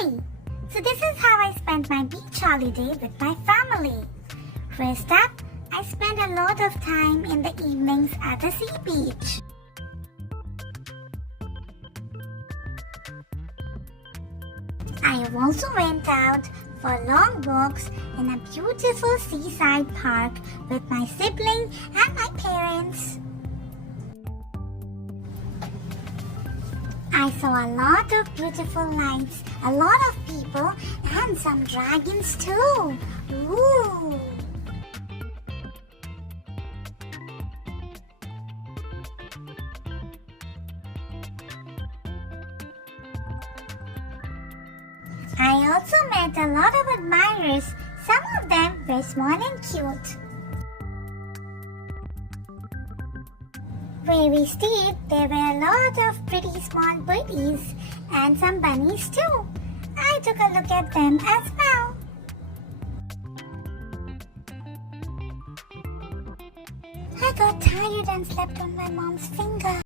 Hi! So this is how I spent my beach holiday with my family. First up, I spent a lot of time in the evenings at the sea beach. I have also went out for long walks in a beautiful seaside park with my sibling and my parents. I saw a lot of beautiful lights, a lot of people, and some dragons too. Ooh! I also met a lot of admirers. Some of them were small and cute. Where we stayed, there were a lot of pretty small birdies and some bunnies too. I took a look at them as well. I got tired and slept on my mom's finger.